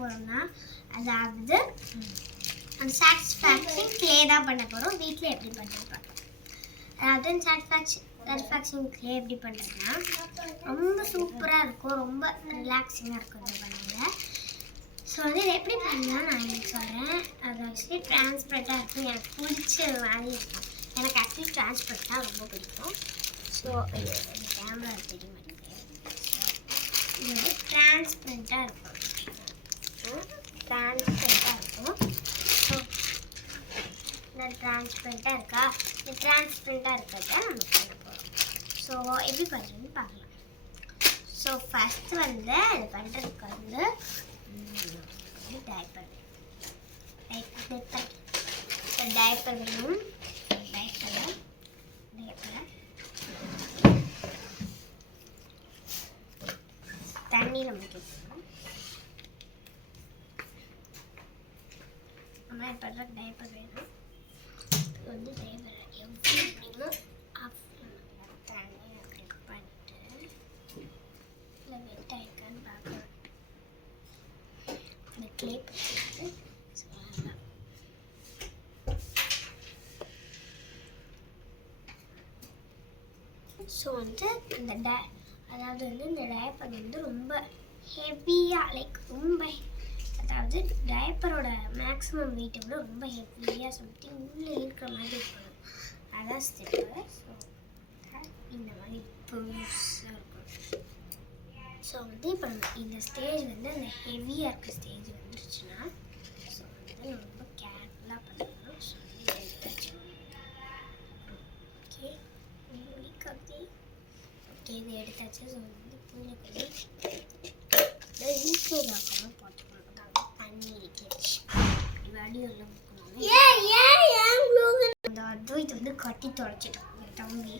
போகிறோம்னா அதாவது அந்த சாட்டிஸ்ஃபேக்ஷன் க்ளே தான் பண்ண போகிறோம். வீட்டில் எப்படி பண்ணுறது பார்க்கலாம். அதாவது சாட்டிஸ்ஃபேக்ஷன் க்ளே எப்படி பண்ணுறதுன்னா ரொம்ப சூப்பராக இருக்கும், ரொம்ப ரிலாக்ஸிங்காக இருக்கும் இந்த பண்ணுங்கள். ஸோ வந்து இதை எப்படி பண்ணலாம் நான் எனக்கு சொல்கிறேன். அது ஆக்சுவலி டிரான்ஸ்பரண்ட்டாக இருக்கும், எனக்கு பிடிச்ச மாதிரி இருக்கும். எனக்கு ஆக்சுவலி டிரான்ஸ்பரண்ட்டாக ரொம்ப பிடிக்கும். ஸோ இது கேமரா தெரிய மாட்டேங்குது. இது வந்து டிரான்ஸ்பரண்ட்டாக இருக்கும். ஸோ இந்த டிரான்ஸ்பரண்ட்டாக இருக்கா, இந்த டிரான்ஸ்பரண்ட்டாக இருக்கிறத நம்ம பண்ண போகிறோம். ஸோ எப்படி பண்ணுறதுன்னு பார்க்கலாம். ஸோ ஃபஸ்ட்டு வந்து இது பண்ணுறதுக்கு வந்து டைப்பர் வேணும். டைப்பரை தண்ணியில் முக்கிக்கணும். நம்ம இப்போ டைப்பர் வேணும். இது வந்து டைப்பர் எப்படி வேணுமோ ஆஃப் தண்ணியை கிளிக் பண்ணிட்டு இல்லை வெட் ஆயிருக்கான்னு பார்க்கலாம். இந்த கிளிப் ஸோ வந்து இந்த அதாவது வந்து இந்த டைப்பர் வந்து ரொம்ப ஹெவியாக ரொம்ப அதாவது டைப்பரோட மேக்ஸிமம் வெயிட்டை விட ரொம்ப ஹெவியாக சம்திங் உள்ளே இருக்கிற மாதிரி இருக்கணும். அதான் ஸ்டெப்பு. ஸோ இந்த மாதிரி புதுசாக இருக்கும். ஸோ வந்து இப்போ நம்ம இந்த ஸ்டேஜ் வந்து அந்த ஹெவியாக இருக்க ஸ்டேஜ் வந்துருச்சுன்னா ஸோ வந்து ரொம்ப கேர்ஃபுல்லாக பண்ணணும். ஸோ வந்து எடுத்தாச்சு. ஓகே இது எடுத்தாச்சு. ஸோ வந்து கீழே ஈக்குவல் ஆக்காமல் பார்த்துக்கணும். தண்ணி இருந்துச்சு வடிவெல்லாம் முக்கணும். அந்த அத்வைத் வந்து கட்டி தொலைச்சிட்டோம் தம்பி.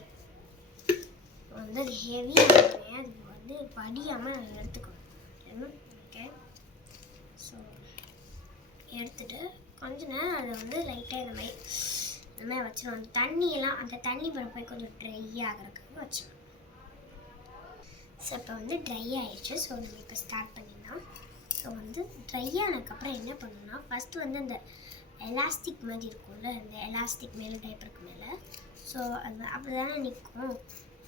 வந்து அது ஹெவியாக அது வந்து வடியாமல் அதை எடுத்துக்கணும். ஓகே ஸோ எடுத்துகிட்டு கொஞ்ச நேரம் அதை வந்து லைட்டாக இந்த மாதிரி வச்சிடும். அந்த தண்ணியெல்லாம் அந்த தண்ணி போய் கொஞ்சம் ட்ரை ஆகிறதுக்கு வச்சிடும். ஸோ இப்போ வந்து ட்ரை ஆகிடுச்சு. ஸோ நம்ம இப்போ ஸ்டார்ட் பண்ணிடலாம். ஸோ வந்து ட்ரை ஆனதுக்கப்புறம் என்ன பண்ணணும்னா ஃபஸ்ட்டு வந்து அந்த எலாஸ்டிக் மாதிரி இருக்கும்ல, அந்த எலாஸ்டிக் மேலே டைப்பருக்கு மேலே ஸோ அது அப்படி தானே நிற்கும்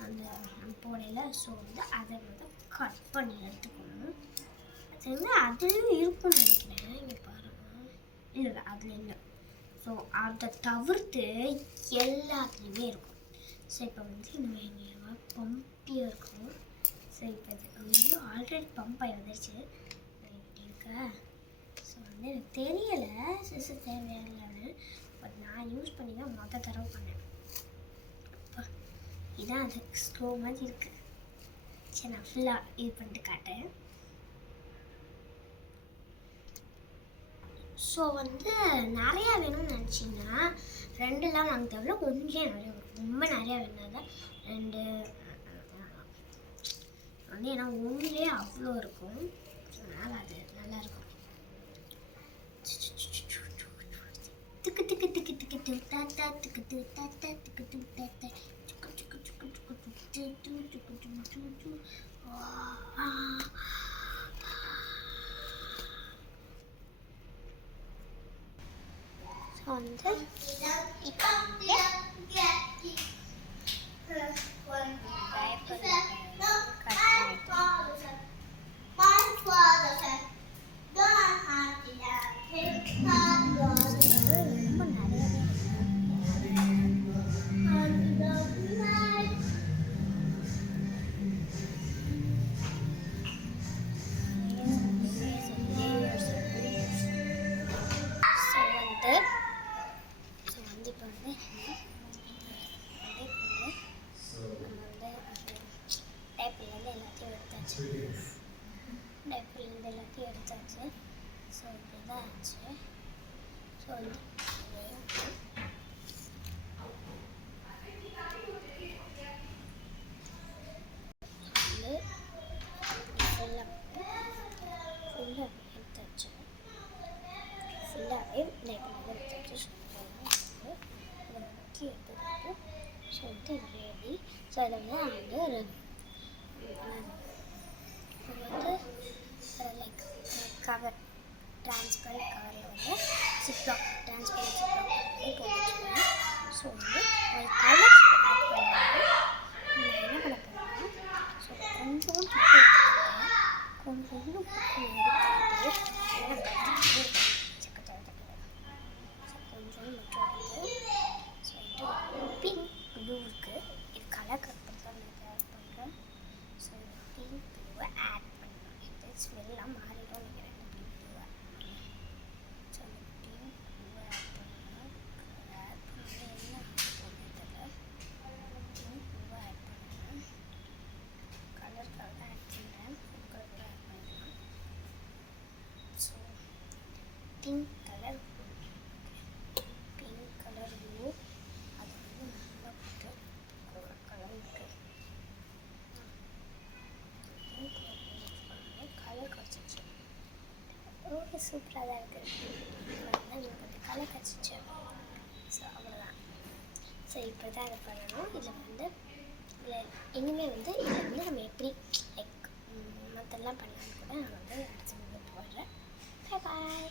அந்த போடையில். ஸோ வந்து அதை வந்து கட் பண்ணி எடுத்துக்கணும். அது வந்து அதுலேயும் இருக்கும்னு நினைக்கிறேன். இங்கே பாருங்கள். இல்லை அதில் இல்லை. ஸோ அதை தவிர்த்து எல்லாத்துலேயுமே இருக்கும். ஸோ இப்போ வந்து இந்த எங்கேயாவது பம்பியாக இருக்கும். ஸோ இப்போ இது ஆல்ரெடி பம்ப் ஆகி வந்துருச்சு. இப்படி இருக்கா. ஸோ வந்து எனக்கு தெரியலை சிசு தேவையானு. பட் நான் யூஸ் பண்ணி தான் மொத்த தடவை பண்ணேன். இதான் அது ஸ்லோ மாதிரி இருக்குது. சரி நான் ஃபுல்லாக இது பண்ணிட்டு காட்டேன். ஸோ வந்து நிறையா வேணும்னு நினச்சிங்கன்னா 2 வாங்க தேவையில்ல, 1 நிறைய ரொம்ப நிறையா வேணும்னா 2 வந்து ஏன்னா 1 அவ்வளோ இருக்கும். அதனால் அது நல்லாயிருக்கும். திக்கு திக்கு திக்கு திக்கு திக்கு தாத்தா திக்கு திக்கு தாத்தா திக்கு திக்கு தாத்தா வந்து இப்போ டைப்பர்லேருந்து எல்லாத்தையும் எடுத்தாச்சு. ஸோ இப்படி தான் ஆச்சு. ஸோ வந்து ஃபுல்லாக எடுத்தாச்சு. ஃபுல்லாகவே டைப்பர்லேருந்து எடுத்தாச்சு. அதை முக்கிய எடுத்துக்கிட்டு ஸோ வந்து ரெடி. ஸோ அதை வந்து நான் வந்து ஒரு வந்து லைக் கவர் இன்னும் எடுத்துக்கிட்டு கொஞ்சம் மட்டும் பிங்க் ப்ளூ இருக்குது. இது கலர் கலர் தான் நான் ஆட் பண்ணுறேன். ஸோ இந்த பிங்க் ப்ளூவை ஆட் பண்ணலாம். இது ஸ்மெல்லாம் மாறிடும் நினைக்கிறேன். இந்த பிங்க் ப்ளூவை ஸோ இந்த பிங்க் ப்ளூவை ஆட் பண்ணலாம். ஆட் பண்ணி என்ன ஆட் பண்ணதில்லை. பிங்க் ப்ளூவை ஆட் பண்ணுறேன். கலருக்காக தான் ஆட் பண்ணுறேன். ஃபுட் கலர் கூட ஆட் பண்ணிக்கலாம். ஸோ பிங்க் கலர் ப்ளூ அது வந்து நல்லா போட்டு கலருக்கு கலர் கிடச்சிச்சு. ஓகே, சூப்பராக தான் இருக்குது. எனக்கு கொஞ்சம் கலர் கிடச்சிச்சு. ஸோ அவ்வளோதான். ஸோ இப்படி தான் இதை பண்ணணும். இதில் வந்து இனிமேல் வந்து இதில் வந்து நம்ம எப்படி லைக் மற்றெல்லாம் பண்ணலான்னு கூட நான் வந்து அடுத்த வீடியோ போடுறேன். பாய் பாய்.